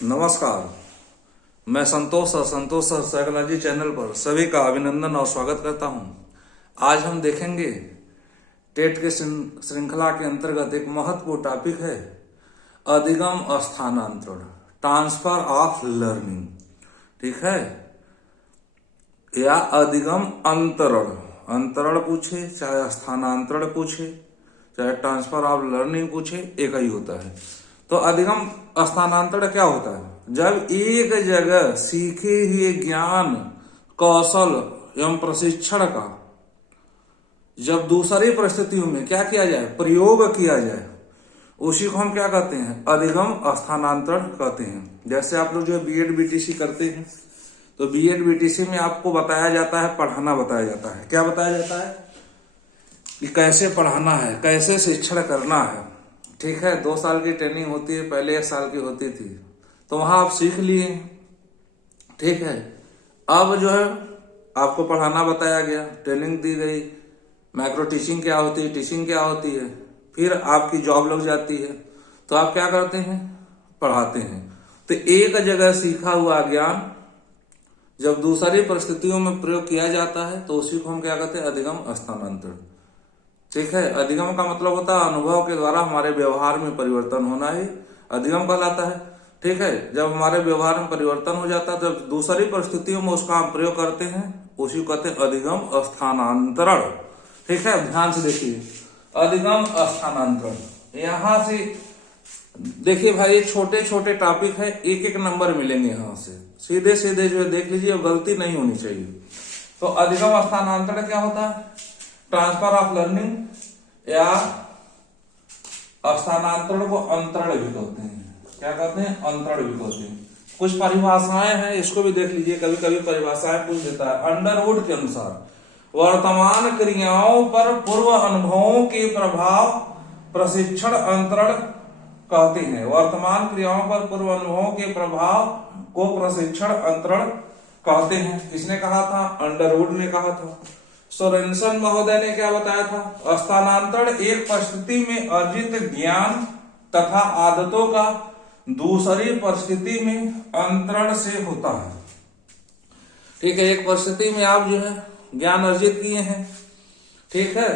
नमस्कार। मैं संतोष sir psychology channel पर सभी का अभिनंदन और स्वागत करता हूं। आज हम देखेंगे टेट के श्रृंखला के अंतर्गत एक महत्वपूर्ण टॉपिक है अधिगम स्थानांतरण, ट्रांसफर ऑफ लर्निंग। ठीक है, या अधिगम अंतरण, अंतरण पूछे चाहे स्थानांतरण पूछे चाहे ट्रांसफर ऑफ लर्निंग पूछे, एक ही होता है। तो अधिगम स्थानांतरण क्या होता है? जब एक जगह सीखे हुए ज्ञान, कौशल एवं प्रशिक्षण का जब दूसरी परिस्थितियों में क्या किया जाए, प्रयोग किया जाए, उसी को हम क्या कहते हैं? अधिगम स्थानांतरण कहते हैं। जैसे आप लोग जो बीएड बीटीसी करते हैं, तो बीएड बीटीसी में आपको बताया जाता है, पढ़ाना बताया जाता है। क्या बताया जाता है? कि कैसे पढ़ाना है, कैसे शिक्षण करना है। ठीक है, 2 साल की ट्रेनिंग होती है, पहले 1 साल की होती थी, तो वहां आप सीख लिए। ठीक है, अब जो है आपको पढ़ाना बताया गया, ट्रेनिंग दी गई, माइक्रो टीचिंग क्या होती है, टीचिंग क्या होती है, फिर आपकी जॉब लग जाती है, तो आप क्या करते हैं? पढ़ाते हैं। तो एक जगह सीखा हुआ ज्ञान जब दूसरी परिस्थितियों में प्रयोग किया जाता है, तो उसी को हम क्या कहते हैं? अधिगम स्थानांतरण। ठीक है, अधिगम का मतलब होता है अनुभव के द्वारा हमारे व्यवहार में परिवर्तन होना ही अधिगम कहलाता है। ठीक है, जब हमारे व्यवहार में परिवर्तन हो जाता है, जब दूसरी परिस्थितियों में उसका हम प्रयोग करते हैं, उसी को कहते हैं अधिगम स्थानांतरण। ठीक है, ध्यान से देखिए, अधिगम स्थानांतरण। यहां से देखिए भाई, ये छोटे छोटे टॉपिक है, एक एक नंबर मिलेंगे यहां से, सीधे सीधे जो है देख लीजिए, गलती नहीं होनी चाहिए। तो अधिगम स्थानांतरण क्या होता है? ट्रांसफर ऑफ लर्निंग या स्थानांतरण को अंतरण भी कहते हैं। क्या कहते हैं? अंतरण भी कहते हैं। कुछ परिभाषाएं हैं, इसको भी देख लीजिए, कभी कभी परिभाषाएं पूछ देता है। अंडरवुड के अनुसार वर्तमान क्रियाओं पर पूर्व अनुभवों के प्रभाव प्रशिक्षण अंतरण कहते हैं। वर्तमान क्रियाओं पर पूर्व अनुभवों के प्रभाव को प्रशिक्षण अंतरण कहते हैं। किसने कहा था? अंडरवुड ने कहा था। सोरेनसन महोदय ने क्या बताया था? स्थानांतरण एक परिस्थिति में अर्जित ज्ञान तथा आदतों का दूसरी परिस्थिति में अंतरण से होता है। ठीक है, एक परिस्थिति में आप जो है ज्ञान अर्जित किए हैं, ठीक है,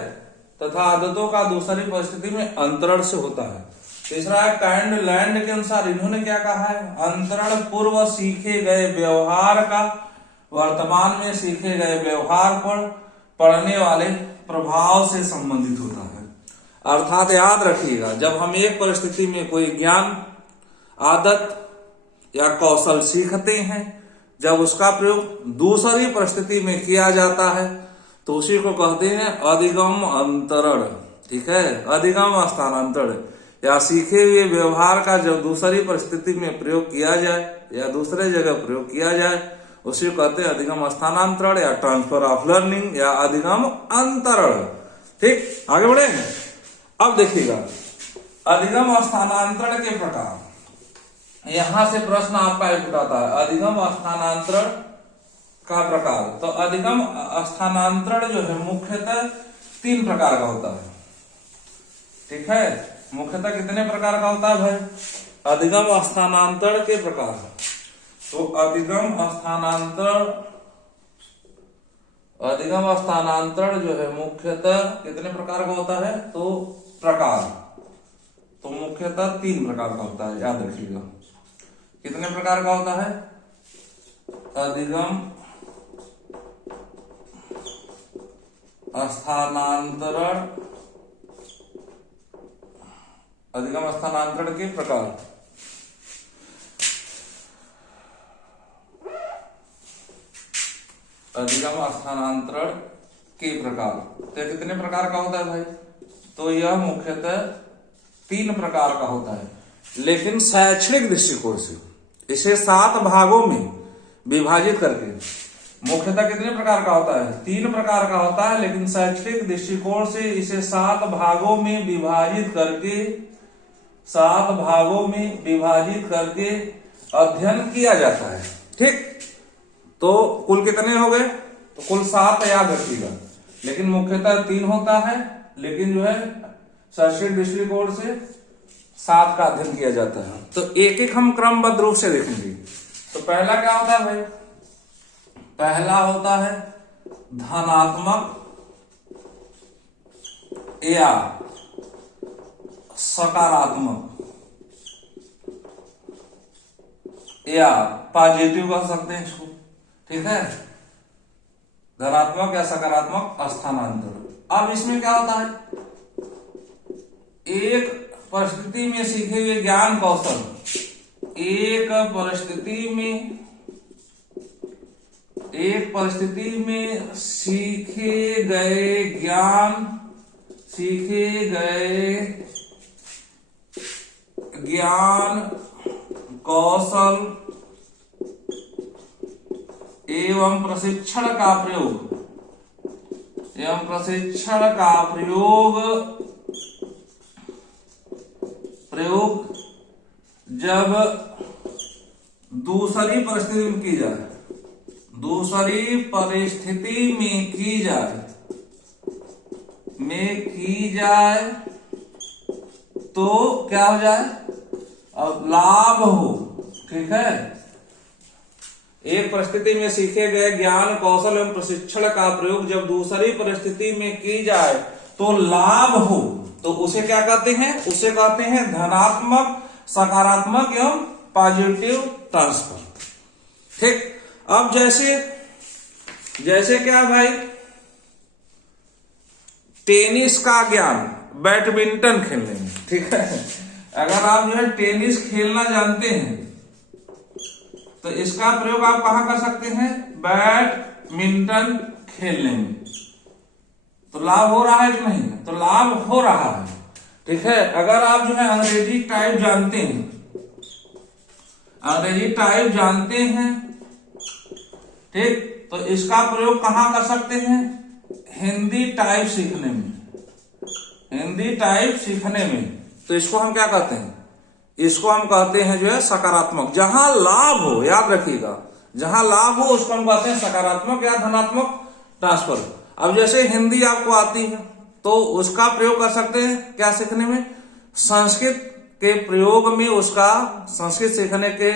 तथा आदतों का दूसरी परिस्थिति में अंतरण से होता है। तीसरा है काइंड लैंड के अनुसार, इन्होंने क्या कहा है? अंतरण पूर्व सीखे गए व्यवहार का वर्तमान में सीखे गए व्यवहार पर पड़ने वाले प्रभाव से संबंधित होता है। अर्थात याद रखिएगा, जब हम एक परिस्थिति में कोई ज्ञान, आदत या कौशल सीखते हैं, जब उसका प्रयोग दूसरी परिस्थिति में किया जाता है, तो उसी को कहते हैं अधिगम अंतरण। ठीक है, अधिगम स्थानांतरण, या सीखे हुए व्यवहार का जब दूसरी परिस्थिति में प्रयोग किया जाए या दूसरे जगह प्रयोग किया जाए, उसी को कहते हैं अधिगम स्थानांतरण या ट्रांसफर ऑफ लर्निंग या अधिगम अंतरण। ठीक, आगे बढ़ेंगे। अब देखिएगा अधिगम स्थानांतरण के प्रकार। यहां से प्रश्न आपका एक उठाता है, अधिगम स्थानांतरण का प्रकार। तो अधिगम स्थानांतरण जो है मुख्यतः 3 प्रकार का होता है। ठीक है, मुख्यतः कितने प्रकार का होता है भाई? अधिगम स्थानांतरण के प्रकार। तो अधिगम स्थानांतरण जो है मुख्यतः कितने प्रकार का होता है? तो प्रकार, तो मुख्यतः 3 प्रकार का होता है, याद रखिएगा। कितने प्रकार का होता है? अधिगम स्थानांतरण, अधिगम स्थानांतरण के प्रकार। अधिगम स्थानांतरण के प्रकार तो कितने प्रकार का होता है भाई? तो यह मुख्यतः 3 प्रकार का होता है, लेकिन शैक्षणिक दृष्टिकोण से इसे 7 भागों में विभाजित करके मुख्यतः कितने प्रकार का होता है? 3 प्रकार का होता है, लेकिन शैक्षणिक दृष्टिकोण से इसे 7 भागों में विभाजित करके 7 भागों में विभाजित करके अध्ययन किया जाता है। ठीक, तो कुल कितने हो गए? तो कुल 7 याद रखिएगा, लेकिन मुख्यतः 3 होता है, लेकिन जो है शैक्षणिक दृष्टिकोण से 7 का अध्ययन किया जाता है। तो एक एक हम क्रमबद्ध रूप से देखेंगे। तो पहला क्या होता है भाई? पहला होता है धनात्मक या सकारात्मक या पॉजिटिव कह सकते हैं इसको, ठीक है, धनात्मक या सकारात्मक स्थानांतरण। अब इसमें क्या होता है, एक परिस्थिति में सीखे हुए ज्ञान कौशल, एक परिस्थिति में सीखे गए ज्ञान कौशल एवं प्रशिक्षण का प्रयोग जब दूसरी परिस्थिति में की जाए तो क्या हो जाए, अब लाभ हो, ठीक है। एक परिस्थिति में सीखे गए ज्ञान कौशल एवं प्रशिक्षण का प्रयोग जब दूसरी परिस्थिति में की जाए तो लाभ हो, तो उसे क्या कहते हैं? उसे कहते हैं धनात्मक, सकारात्मक एवं पॉजिटिव ट्रांसफर, ठीक। अब जैसे क्या भाई, टेनिस का ज्ञान बैडमिंटन खेलने में, ठीक है। अगर आप जो है टेनिस खेलना जानते हैं तो इसका प्रयोग आप कहां कर सकते हैं? बैडमिंटन खेलने में। तो लाभ हो रहा है कि नहीं? तो लाभ हो रहा है, ठीक है। अगर आप जो है अंग्रेजी टाइप जानते हैं, ठीक, तो इसका प्रयोग कहां कर सकते हैं? हिंदी टाइप सीखने में। तो इसको हम क्या कहते हैं? इसको हम कहते हैं जो है सकारात्मक। जहां लाभ हो, याद रखिएगा, जहां लाभ हो उसको हम कहते हैं सकारात्मक या धनात्मक ट्रांसफर। अब जैसे हिंदी आपको आती है तो उसका प्रयोग कर सकते हैं क्या सीखने में? संस्कृत के प्रयोग में संस्कृत सीखने के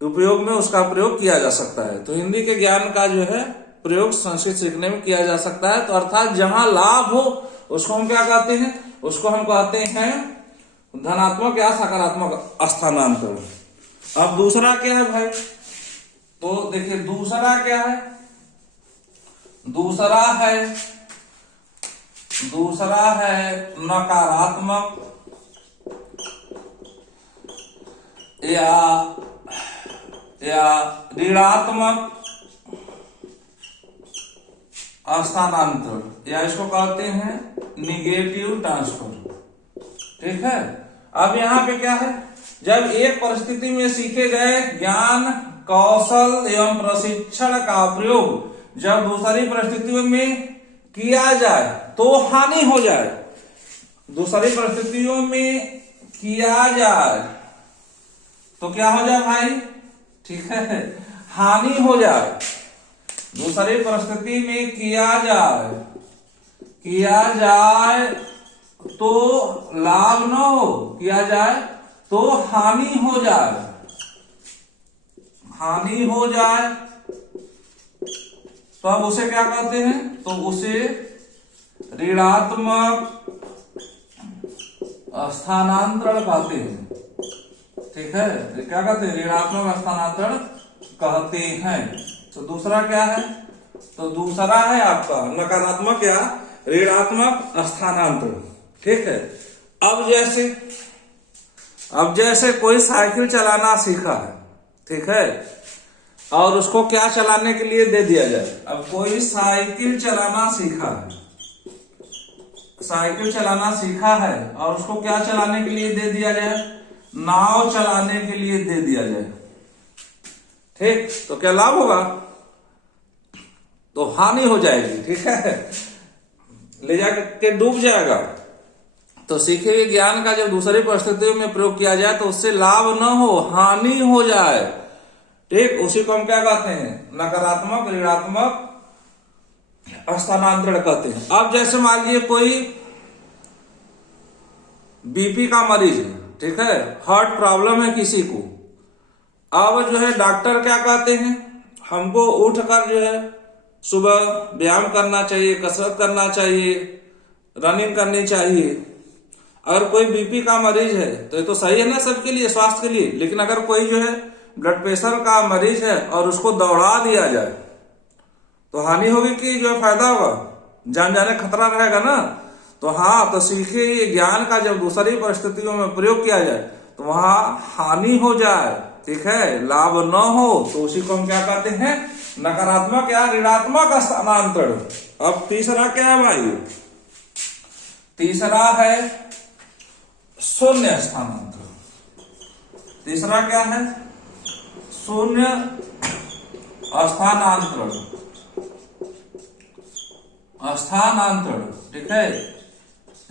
उपयोग में उसका प्रयोग किया जा सकता है। तो हिंदी के ज्ञान का जो है प्रयोग संस्कृत सीखने में किया जा सकता है। तो अर्थात जहां लाभ हो उसको हम क्या कहते हैं? उसको हम कहते हैं धनात्मक या सकारात्मक स्थानांतरण। अब दूसरा क्या है भाई? तो देखिए दूसरा क्या है? दूसरा है नकारात्मक या ऋणात्मक स्थानांतरण, या इसको कहते हैं निगेटिव ट्रांसफर, ठीक है। अब यहां पे क्या है? जब एक परिस्थिति में सीखे गए ज्ञान कौशल एवं प्रशिक्षण का प्रयोग जब दूसरी परिस्थितियों में किया जाए तो हानि हो जाए। दूसरी परिस्थितियों में किया जाए तो क्या हो जाए भाई? ठीक है, हानि हो जाए। दूसरी परिस्थिति में किया जाए तो लाभ न हो, किया जाए तो हानि हो जाए, तो अब उसे क्या कहते हैं? तो उसे ऋणात्मक स्थानांतरण कहते हैं, ठीक है। क्या कहते हैं? ऋणात्मक स्थानांतरण कहते हैं। तो दूसरा क्या है? तो दूसरा है आपका नकारात्मक या ऋणात्मक स्थानांतरण, ठीक है। अब जैसे कोई साइकिल चलाना सीखा है, ठीक है, और उसको क्या चलाने के लिए दे दिया जाए? अब कोई साइकिल चलाना सीखा है और उसको क्या चलाने के लिए दे दिया जाए? नाव चलाने के लिए दे दिया जाए, ठीक। तो क्या लाभ होगा? तो हानि हो जाएगी, ठीक है, ले जाके डूब जाएगा। तो सीखे हुए ज्ञान का जब दूसरी परिस्थितियों में प्रयोग किया जाए तो उससे लाभ न हो, हानि हो जाए, ठीक। उसी को हम क्या कहते हैं? नकारात्मक ऋणात्मक स्थानांतरण कहते हैं। अब जैसे मान लीजिए कोई बीपी का मरीज है, ठीक है, हार्ट प्रॉब्लम है किसी को, अब जो है डॉक्टर क्या कहते हैं, हमको उठकर जो है सुबह व्यायाम करना चाहिए, कसरत करना चाहिए, रनिंग करनी चाहिए। अगर कोई बीपी का मरीज है तो ये तो सही है ना सबके लिए, स्वास्थ्य के लिए। लेकिन अगर कोई जो है ब्लड प्रेशर का मरीज है और उसको दौड़ा दिया जाए तो हानि होगी कि जो है फायदा होगा, जान जाने खतरा रहेगा ना। तो हाँ, तो सीखे ये ज्ञान का जब दूसरी परिस्थितियों में प्रयोग किया जाए तो वहां हानि हो जाए, ठीक है, लाभ न हो, तो उसी को हम क्या कहते हैं, नकारात्मक या ऋणात्मक स्थानांतरण। अब तीसरा क्या है भाई, तीसरा है शून्य स्थानांतरण। तीसरा क्या है, शून्य स्थानांतरण, स्थानांतरण, ठीक है,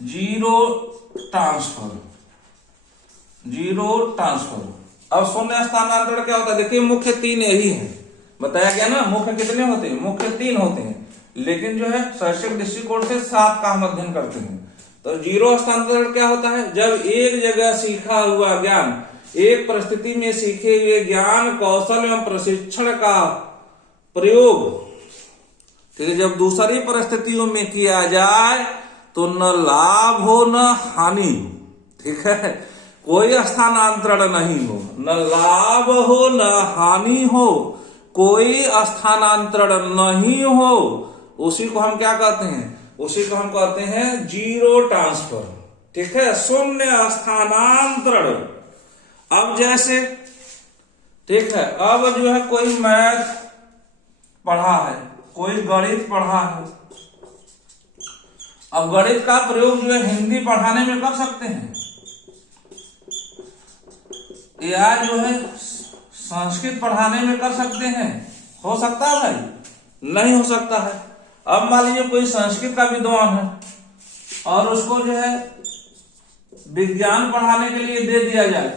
जीरो ट्रांसफर, जीरो ट्रांसफर। अब शून्य स्थानांतरण क्या होता है, देखिए मुख्य तीन यही है, बताया गया ना, मुख्य कितने होते हैं, मुख्य तीन होते हैं, लेकिन जो है शैक्षिक दृष्टिकोण से 7 का हम अध्ययन करते हैं। तो जीरो स्थानांतरण क्या होता है, जब एक जगह सीखा हुआ ज्ञान, एक परिस्थिति में सीखे हुए ज्ञान, कौशल एवं प्रशिक्षण का प्रयोग, ठीक है, जब दूसरी परिस्थितियों में किया जाए तो न लाभ हो न हानि, ठीक है, कोई स्थानांतरण नहीं हो, न लाभ हो न हानि हो, कोई स्थानांतरण नहीं हो, उसी को हम क्या कहते हैं, उसी को हम कहते हैं जीरो ट्रांसफर, ठीक है, शून्य स्थानांतरण। अब जैसे, ठीक है, अब जो है कोई मैथ पढ़ा है, कोई गणित पढ़ा है, अब गणित का प्रयोग जो है हिंदी पढ़ाने में कर सकते हैं या जो है संस्कृत पढ़ाने में कर सकते हैं, हो सकता है भाई, नहीं हो सकता है। अब मान लीजिए कोई संस्कृत का विद्वान है और उसको जो है विज्ञान पढ़ाने के लिए दे दिया जाए,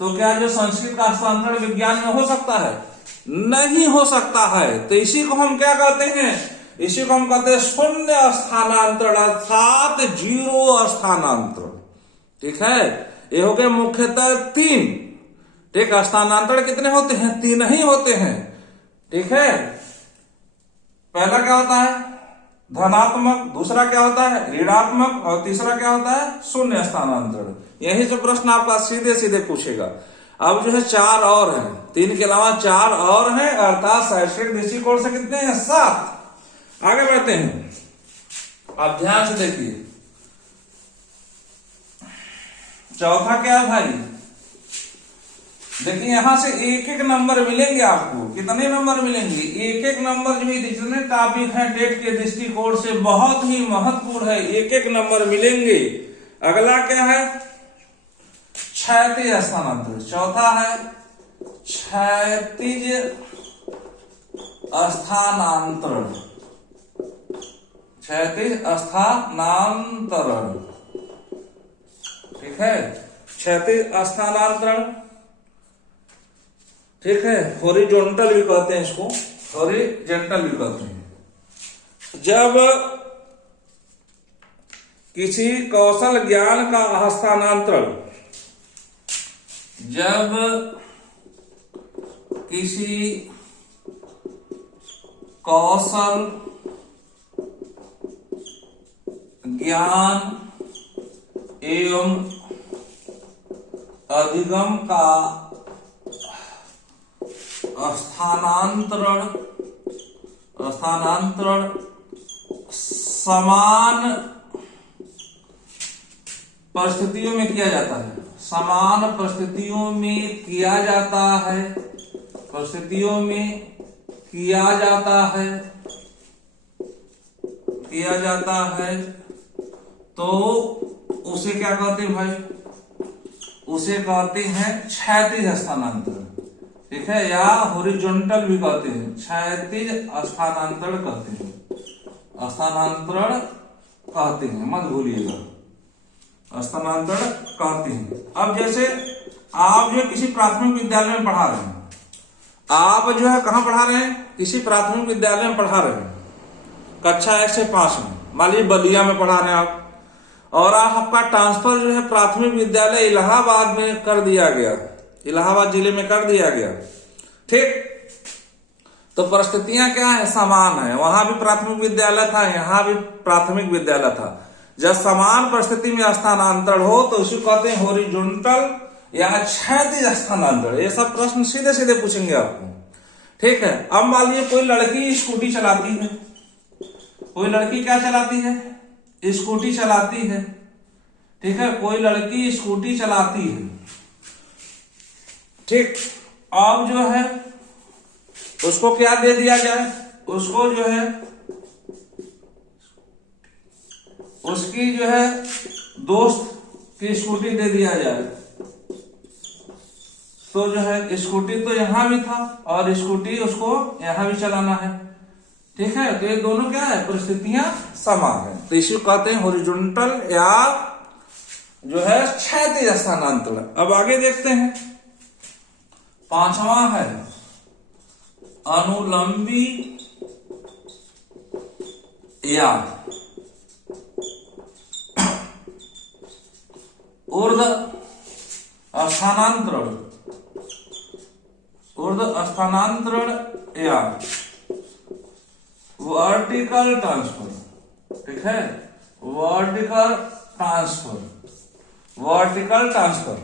तो क्या जो संस्कृत का हस्तांतरण विज्ञान में हो सकता है, नहीं हो सकता है। तो इसी को हम क्या कहते हैं, इसी को हम कहते हैं शून्य स्थानांतरण, अर्थात जीरो स्थानांतरण, ठीक है। ये हो गए मुख्यतः 3, ठीक, स्थानांतरण कितने होते हैं, 3 ही होते हैं, ठीक है। पहला क्या होता है धनात्मक, दूसरा क्या होता है ऋणात्मक, और तीसरा क्या होता है शून्य स्थानांतरण। यही जो प्रश्न आपका सीधे सीधे पूछेगा। अब जो है 4 और हैं, 3 के अलावा 4 और हैं, अर्थात शैक्षिक दृष्टिकोण से कितने हैं, 7। आगे बढ़ते हैं, आप ध्यान से देखिए। चौथा क्या है भाई, देखिए यहां से एक एक नंबर मिलेंगे आपको, कितने नंबर मिलेंगे, एक एक नंबर जो जितने टॉपिक हैं टेट के दृष्टिकोण से बहुत ही महत्वपूर्ण है, एक एक नंबर मिलेंगे। अगला क्या है क्षैतिज स्थानांतरण, चौथा है क्षैतिज स्थानांतरण, क्षैतिज स्थानांतरण, ठीक है, क्षैतिज स्थानांतरण, ठीक है, हॉरिजॉन्टल भी कहते हैं इसको, हॉरिजॉन्टल भी कहते हैं। जब किसी कौशल ज्ञान का हस्तांतरण, जब किसी कौशल ज्ञान एवं अधिगम का स्थानांतरण समान परिस्थितियों में किया जाता है, समान परिस्थितियों में किया जाता है, परिस्थितियों में किया जाता है, तो उसे क्या कहते हैं भाई, उसे कहते हैं क्षैतिज स्थानांतरण, ठीक है, या हॉरिजॉन्टल भी कहते हैं, क्षैतिज स्थानांतरण कहते हैं, स्थानांतरण कहते हैं, मत भूलिएगा, स्थानांतरण कहते हैं। अब जैसे आप जो किसी प्राथमिक विद्यालय में पढ़ा रहे हैं, आप जो है कहां पढ़ा रहे हैं, किसी प्राथमिक विद्यालय में पढ़ा रहे हैं, कक्षा 1 से 5 में, मान लीजिए बलिया में पढ़ा रहे हैं आप, और आपका ट्रांसफर जो है प्राथमिक विद्यालय इलाहाबाद में कर दिया गया, इलाहाबाद जिले में कर दिया गया। ठीक, तो परिस्थितियां क्या है, समान है। वहां भी प्राथमिक विद्यालय था, यहाँ भी प्राथमिक विद्यालय था। जब समान परिस्थिति में स्थानांतरण हो तो उसे कहते हैं हॉरिजॉन्टल या क्षैतिज स्थानांतरण। ये सब प्रश्न सीधे सीधे पूछेंगे आपको। ठीक है, अब मान लीजिए कोई लड़की स्कूटी चलाती है, कोई लड़की क्या चलाती है, स्कूटी चलाती है। ठीक है, कोई लड़की स्कूटी चलाती है। ठीक, अब जो है उसको क्या दे दिया जाए, उसको जो है उसकी जो है दोस्त की स्कूटी दे दिया जाए। तो जो है स्कूटी तो यहां भी था और स्कूटी उसको यहां भी चलाना है। ठीक है, तो ये दोनों क्या है, परिस्थितियां समान है। तो इसी कहते हैं हॉरिजॉन्टल या जो है क्षैतिज स्थानांतरण। अब आगे देखते हैं, पांचवा है अनुलंबी या ऊर्ध्व स्थानांतरण, ऊर्ध्व स्थानांतरण या वर्टिकल ट्रांसफर। ठीक है, वर्टिकल ट्रांसफर, वर्टिकल ट्रांसफर।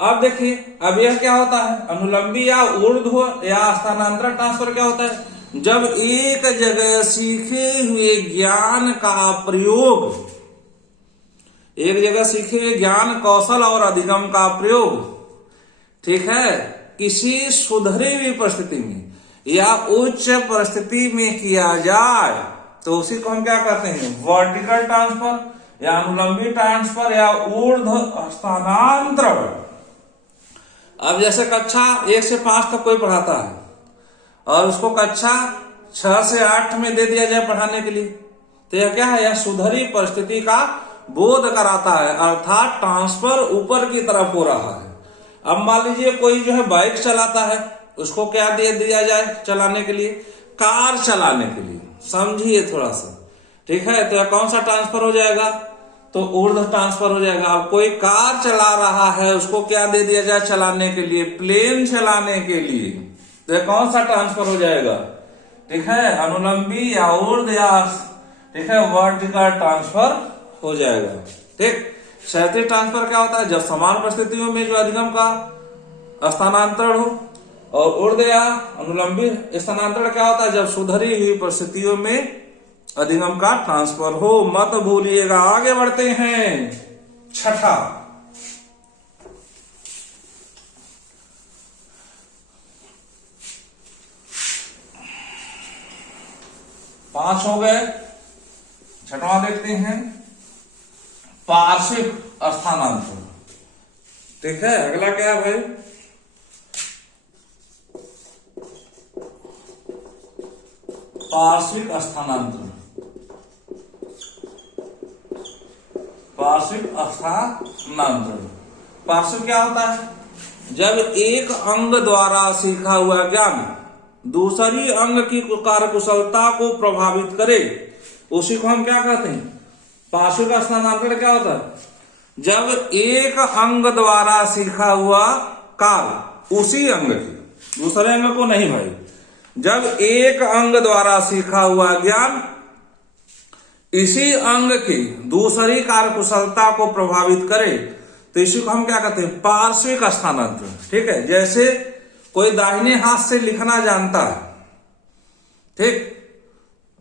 अब देखिए, अब यह क्या होता है, अनुलंबी या ऊर्ध्व या स्थानांतरण ट्रांसफर क्या होता है, जब एक जगह सीखे हुए ज्ञान का प्रयोग, एक जगह सीखे हुए ज्ञान कौशल और अधिगम का प्रयोग, ठीक है, किसी सुधरी हुई परिस्थिति में या उच्च परिस्थिति में किया जाए तो उसी को हम क्या कहते हैं, वर्टिकल ट्रांसफर या अनुलंबी ट्रांसफर या ऊर्ध्व स्थानांतरण। अब जैसे कक्षा 1 से 5 तक कोई पढ़ाता है और उसको कक्षा 6 से 8 में दे दिया जाए पढ़ाने के लिए, तो यह क्या है, यह सुधरी परिस्थिति का बोध कराता है, अर्थात ट्रांसफर ऊपर की तरफ हो रहा है। अब मान लीजिए कोई जो है बाइक चलाता है, उसको क्या दे दिया जाए चलाने के लिए, कार चलाने के लिए, समझिए थोड़ा सा। ठीक है, तो यह कौन सा ट्रांसफर हो जाएगा, तो ऊर्ध्व ट्रांसफर हो जाएगा। अब कोई कार चला रहा है, उसको क्या दे दिया जाए चलाने के लिए, प्लेन चलाने के लिए, तो यह कौन सा ट्रांसफर हो जाएगा, ठीक है, अनुलंबी या ऊर्ध्व या ठीक है वर्टिकल ट्रांसफर हो जाएगा। ठीक, क्षैतिज ट्रांसफर क्या होता है, जब समान परिस्थितियों में जो अधिगम का स्थानांतरण हो, और ऊर्ध्व या अनुलंबी स्थानांतरण क्या होता है, जब सुधरी हुई परिस्थितियों में अधिगम का ट्रांसफर हो। मत भूलिएगा। आगे बढ़ते हैं, छठा, पांच हो गए, छठवां देखते हैं, पार्श्विक स्थानांतरण। ठीक है, अगला क्या है भाई, पार्श्विक स्थानांतरण। पार्श्विक स्थानांतरण, पार्श्विक क्या होता है, जब एक अंग द्वारा सीखा हुआ ज्ञान दूसरी अंग की कार्यकुशलता को प्रभावित करे, उसी को हम क्या कहते हैं, पार्श्विक स्थानांतरण। क्या होता है, जब एक अंग द्वारा सीखा हुआ कार्य उसी अंग की, दूसरे अंग को नहीं भाई, जब एक अंग द्वारा सीखा हुआ ज्ञान इसी अंग की दूसरी कार्यकुशलता को प्रभावित करे, तो इसी को हम क्या कहते हैं, पार्श्विक स्थानांतरण। ठीक है, जैसे कोई दाहिने हाथ से लिखना जानता है, ठीक,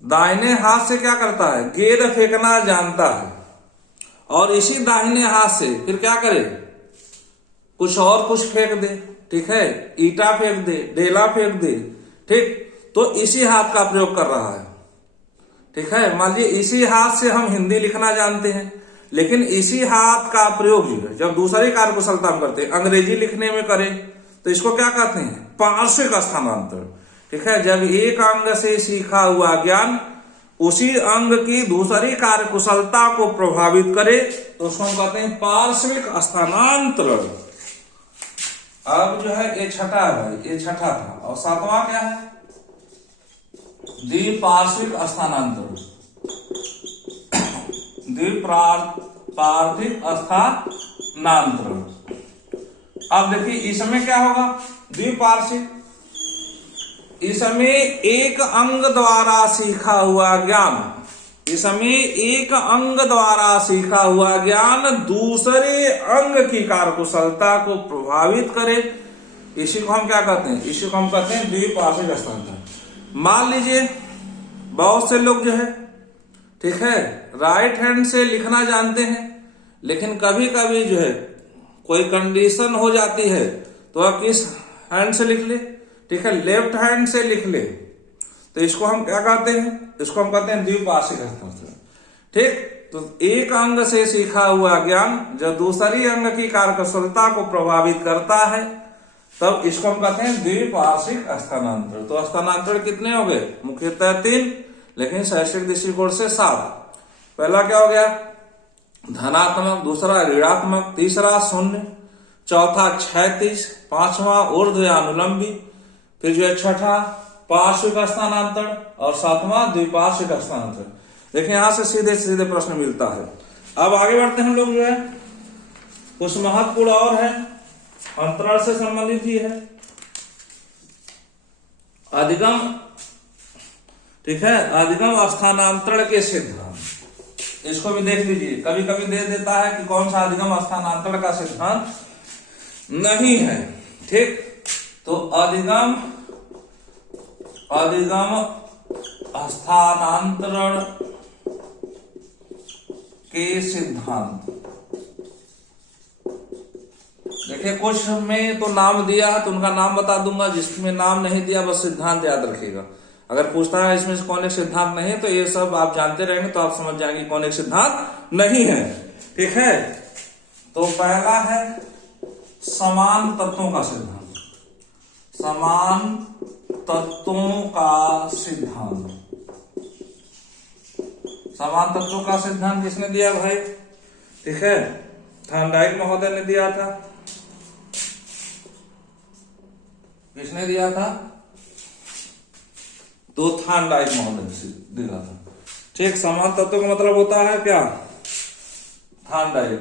दाहिने हाथ से क्या करता है, गेंद फेंकना जानता है, और इसी दाहिने हाथ से फिर क्या करे, कुछ और कुछ फेंक दे, ठीक है, ईटा फेंक दे, डेला फेंक दे, ठीक, तो इसी हाथ का प्रयोग कर रहा है। ठीक है, मान लीजिए इसी हाथ से हम हिंदी लिखना जानते हैं, लेकिन इसी हाथ का प्रयोग जब दूसरी कार्यकुशलता हम करते हैं, अंग्रेजी लिखने में करें, तो इसको क्या कहते हैं, पार्श्विक स्थानांतरण। ठीक है, जब एक अंग से सीखा हुआ ज्ञान उसी अंग की दूसरी कार्यकुशलता को प्रभावित करे, तो उसको हम कहते हैं पार्श्विक स्थानांतरण। अब जो है ये छठा है, ये छठा था, और सातवां क्या है, द्विपार्श्विक स्थानांतरण। पार्थिव स्थानांतरण। अब देखिए इसमें क्या होगा, द्विपार्श्विक। इसमें एक अंग द्वारा सीखा हुआ ज्ञान, इसमें एक अंग द्वारा सीखा हुआ ज्ञान दूसरे अंग की कार्यकुशलता को प्रभावित करे, इसी को हम क्या कहते हैं, इसी को हम कहते हैं द्विपार्श्विक हस्तांतरण। मान लीजिए बहुत से लोग जो है, ठीक है, राइट हैंड से लिखना जानते हैं, लेकिन कभी कभी जो है कोई कंडीशन हो जाती है तो वह किस हैंड से लिख ले, ठीक है, लेफ्ट हैंड से लिख ले, तो इसको हम क्या कहते हैं, इसको हम कहते हैं द्विपार्श्विक हस्तांतरण। ठीक, तो एक अंग से सीखा हुआ ज्ञान जब दूसरी अंग की कार्यकुशलता को प्रभावित करता है तब इसको हम कहते हैं द्विपार्श्विक हस्तांतरण। तो हस्तांतरण कितने हो गए, मुख्यतः 3, लेकिन शैक्षिक दृष्टिकोण से 7। पहला क्या हो गया, धनात्मक, दूसरा ऋणात्मक, तीसरा शून्य, चौथा क्षैतिज, पांचवा ऊर्ध्व या अनुलंबी, फिर जो है छठा पार्श्विक हस्तांतरण और सातवां द्विपार्श्विक हस्तांतरण। देखिए यहां से सीधे सीधे प्रश्न मिलता है। अब आगे बढ़ते हैं हम लोग, जो है कुछ महत्वपूर्ण और है, अंतराल से संबंधित ही है, अधिगम, ठीक है, अधिगम स्थानांतरण के सिद्धांत। इसको भी देख लीजिए, कभी कभी दे देता है कि कौन सा अधिगम स्थानांतरण का सिद्धांत नहीं है। ठीक, तो अधिगम स्थानांतरण के सिद्धांत, देखिए कुछ में तो नाम दिया है तो उनका नाम बता दूंगा, जिसमें नाम नहीं दिया बस सिद्धांत याद रखिएगा। अगर पूछता है इसमें से कौन एक सिद्धांत नहीं है तो ये सब आप जानते रहेंगे तो आप समझ जाएंगे कौन एक सिद्धांत नहीं है। ठीक है, तो पहला है समान तत्वों का सिद्धांत, समान तत्वों का सिद्धांत। समान तत्वों का सिद्धांत किसने दिया भाई, ठीक है, थॉर्नडाइक महोदय ने दिया था। किसने दिया था, तो थॉर्नडाइक महोदय से दिया था। ठीक, समान तत्वों का मतलब होता है क्या, थॉर्नडाइक,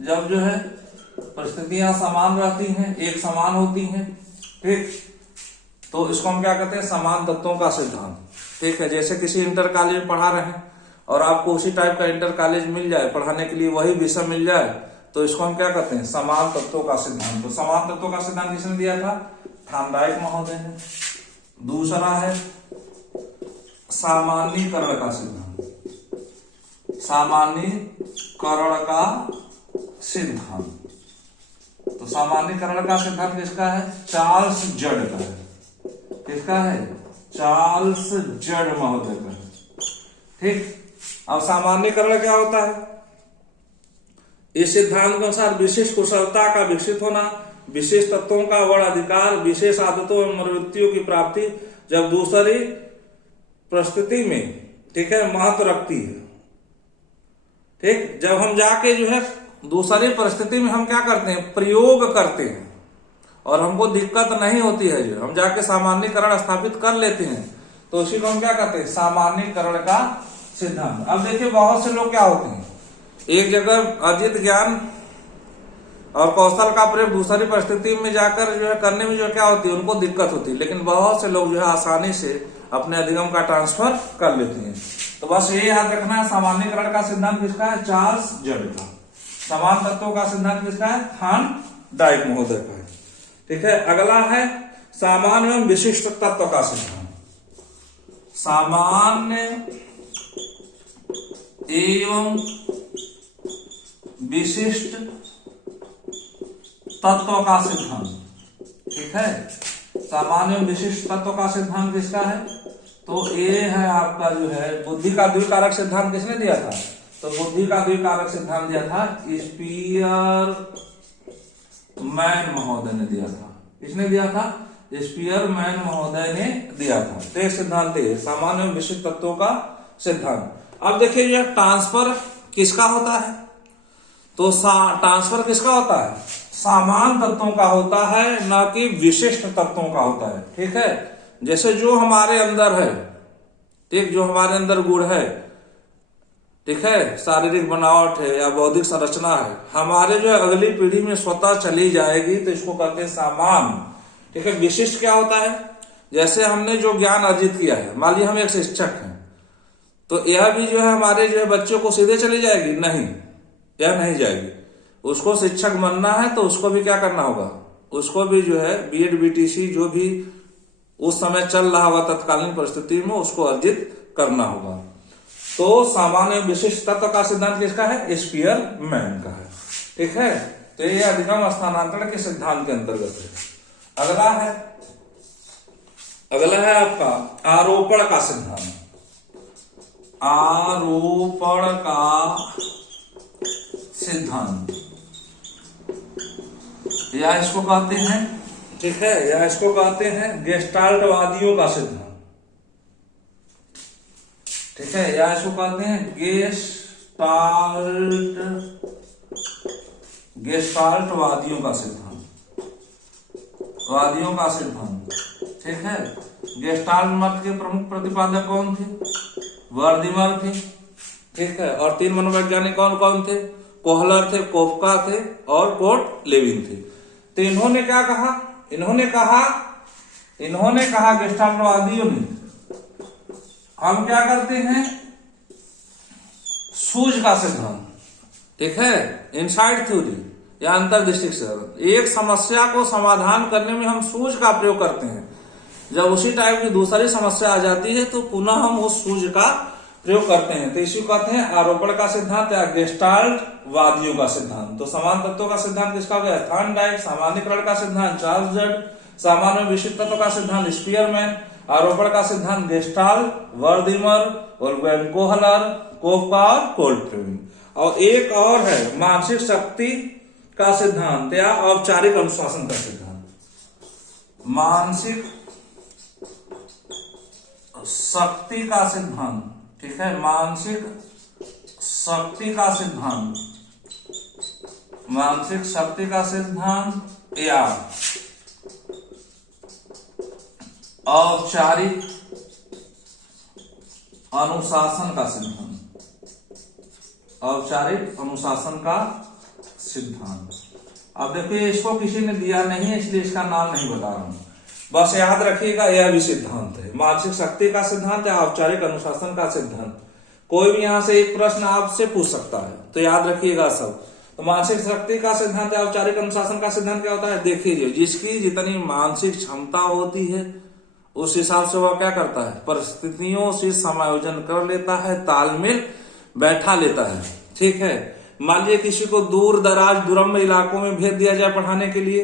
जब जो है परिस्थितियां समान रहती हैं, एक समान होती हैं, ठीक, तो इसको हम क्या कहते हैं, समान तत्वों का सिद्धांत। ठीक है, जैसे किसी इंटर कॉलेज में पढ़ा रहे हैं और आपको उसी टाइप का इंटर कॉलेज मिल जाए, पढ़ाने के लिए वही विषय मिल जाए, तो इसको हम क्या कहते हैं, समान तत्वों का सिद्धांत। तो समान तत्वों का सिद्धांत किसने दिया था, थॉर्नडाइक महोदय ने। दूसरा है सामान्यीकरण का सिद्धांत, सामान्यीकरण का सिद्धांत। तो सामान्यीकरण का सिद्धांत किसका है, चार्ल्स जड का है। किसका है, चार्ल्स जड महोदय का है। ठीक, अब सामान्यीकरण क्या होता है, इस सिद्धांत के अनुसार विशिष्ट कुशलता का विकसित होना, विशेष तत्वों का वर्णाधिकार, विशेष आदतों एवं मनोवृत्तियों की प्राप्ति जब दूसरी परिस्थिति में, ठीक है, महत्व रखती है। ठीक, जब हम जाके जो है दूसरी परिस्थिति में हम क्या करते हैं, प्रयोग करते हैं और हमको दिक्कत नहीं होती है, जो हम जाके सामान्यीकरण स्थापित कर लेते हैं, तो उसी को हम क्या कहते हैं, सामान्यीकरण का सिद्धांत। अब देखिए बहुत से लोग क्या होते हैं, एक जगह अर्जित ज्ञान और कौशल का प्रयोग दूसरी परिस्थिति में जाकर जो है करने में जो क्या होती है, उनको दिक्कत होती है, लेकिन बहुत से लोग जो है आसानी से अपने अधिगम का ट्रांसफर कर लेते हैं। तो बस ये याद रखना है, सामान्यीकरण का सिद्धांत किसका है, चार्ल्स जड का। समान तत्वों का सिद्धांत किसका है, थॉर्नडाइक महोदय का है। ठीक है, अगला है सामान्य एवं विशिष्ट तत्व का सिद्धांत। सामान्य एवं विशिष्ट तत्व का सिद्धांत। ठीक है, सामान्य एवं विशिष्ट तत्व का सिद्धांत किसका है, तो ये है आपका जो है बुद्धि का द्विकारक सिद्धांत। किसने दिया था, तो बुद्धि का द्विकारक सिद्धांत दिया था स्पीयरमैन महोदय ने दिया था। किसने दिया था, स्पीयरमैन महोदय ने दिया था। तो एक सिद्धांत है सामान्य एवं विशिष्ट तत्वों का सिद्धांत। अब देखिए यह ट्रांसफर किसका होता है, तो ट्रांसफर किसका होता है, समान तत्वों का होता है, न कि विशिष्ट तत्वों का होता है। ठीक है, जैसे जो हमारे अंदर है, ठीक, जो हमारे अंदर गुण है, ठीक है, शारीरिक बनावट है या बौद्धिक संरचना है, हमारे जो है अगली पीढ़ी में स्वतः चली जाएगी, तो इसको कहते हैं सामान्य। ठीक है, विशिष्ट क्या होता है, जैसे हमने जो ज्ञान अर्जित किया है, मान लीजिए हम एक शिक्षक हैं, तो यह भी जो है हमारे जो है बच्चों को सीधे चली जाएगी? नहीं, यह नहीं जाएगी। उसको शिक्षक बनना है तो उसको भी क्या करना होगा, उसको भी जो है बीएड बीटीसी जो भी उस समय चल रहा हुआ तत्कालीन परिस्थिति में उसको अर्जित करना होगा। तो सामान्य विशिष्ट तत्व का सिद्धांत किसका है? स्पीयरमैन का है। ठीक है, तो ये अधिगम स्थानांतरण के सिद्धांत के अंतर्गत है। अगला है आपका आरोपण का सिद्धांत। आरोपण का सिद्धांत या इसको कहते हैं, ठीक है, या इसको कहते हैं गेस्टाल्टवादियों का सिद्धांत। ठीक है, या इसको कहते हैं गेस्टाल्टवादियों का सिद्धांत, वादियों का सिद्धांत। ठीक है, गेस्टाल्ट मत के प्रमुख प्रतिपादक कौन थे? वर्दिमर थे। ठीक है, और 3 मनोवैज्ञानिक कौन कौन थे? कोहलर थे, कोफका थे और कोर्ट लेविन थे। तो इन्होंने क्या कहा? इन्होंने कहा गेस्टाल्टवादियों ने, हम क्या करते हैं? सूझ का सिद्धांत। ठीक है, इनसाइड थ्योरी या अंतर्दृष्टि सिद्धांत। एक समस्या को समाधान करने में हम सूझ का प्रयोग करते हैं, जब उसी टाइप की दूसरी समस्या आ जाती है तो पुनः हम उस सूझ का प्रयोग करते हैं। तो इसी को कहते हैं आरोपण का सिद्धांत या गेस्टाल्ट वादियों का सिद्धांत। तो समान तत्वों का सिद्धांत किसका हो गया? थॉर्नडाइक। सामान्यीकरण का सिद्धांत चार्ल्स जड। सामान्य विशिष्ट तत्व का सिद्धांत स्पीयरमैन। आरोपण का सिद्धांत गेस्टाल्ट, वर्दिमर, वोल्फ्गैंग कोहलर, कोफका और कोर्ट लेविन। और एक और है मानसिक शक्ति का सिद्धांत या औपचारिक अनुशासन का सिद्धांत। मानसिक शक्ति का सिद्धांत। ठीक है, मानसिक शक्ति का सिद्धांत, मानसिक शक्ति का सिद्धांत या औपचारिक अनुशासन का सिद्धांत। औपचारिक अनुशासन का सिद्धांत। अब देखिए, इसको किसी ने दिया नहीं है इसलिए इसका नाम नहीं बता रहा हूं, बस याद रखिएगा यह भी सिद्धांत है। मानसिक शक्ति का सिद्धांत या औपचारिक अनुशासन का सिद्धांत। कोई भी यहां से एक प्रश्न आपसे पूछ सकता है, तो याद रखिएगा सब। तो मानसिक शक्ति का सिद्धांत या औपचारिक अनुशासन का सिद्धांत क्या होता है? देखिए, जिसकी जितनी मानसिक क्षमता होती है उस हिसाब से वह क्या करता है? परिस्थितियों से समायोजन कर लेता है, तालमेल बैठा लेता है। ठीक है, मान लीजिए किसी को दूर दराज दुर्गम इलाकों में भेज दिया जाए पढ़ाने के लिए,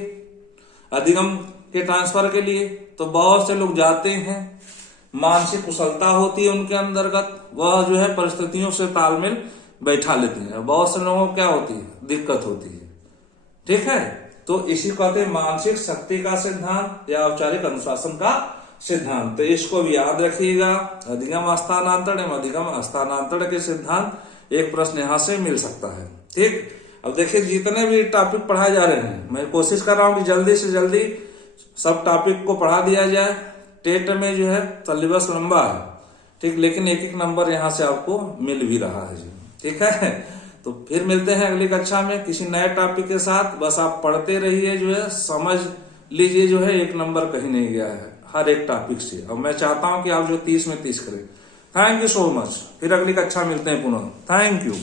अधिगम के ट्रांसफर के लिए, तो बहुत से लोग जाते हैं, मानसिक कुशलता होती है उनके अंतर्गत, वह जो है परिस्थितियों से तालमेल बैठा लेते हैं। बहुत से लोगों को क्या होती है? दिक्कत होती है। ठीक है, तो इसी कहते हैं मानसिक शक्ति का सिद्धांत या औपचारिक अनुशासन का सिद्धांत। तो इसको भी याद रखिएगा। अधिगम स्थानांतरण, अधिगम स्थानांतरण के सिद्धांत एक प्रश्न यहां से मिल सकता है। ठीक, अब देखिए, जितने भी टॉपिक पढ़ाए जा रहे हैं, मैं कोशिश कर रहा हूं कि जल्दी से जल्दी सब टॉपिक को पढ़ा दिया जाए। टेट में जो है सिलेबस लंबा है, ठीक, लेकिन एक एक नंबर यहाँ से आपको मिल भी रहा है जी। ठीक है, तो फिर मिलते हैं अगली कक्षा में किसी नए टॉपिक के साथ। बस आप पढ़ते रहिए, जो है समझ लीजिए, जो है एक नंबर कहीं नहीं गया है हर एक टॉपिक से। और मैं चाहता हूं कि आप जो 30 में 30 करें। Thank you so much. फिर अगली कक्षा मिलते हैं पुनः। Thank you.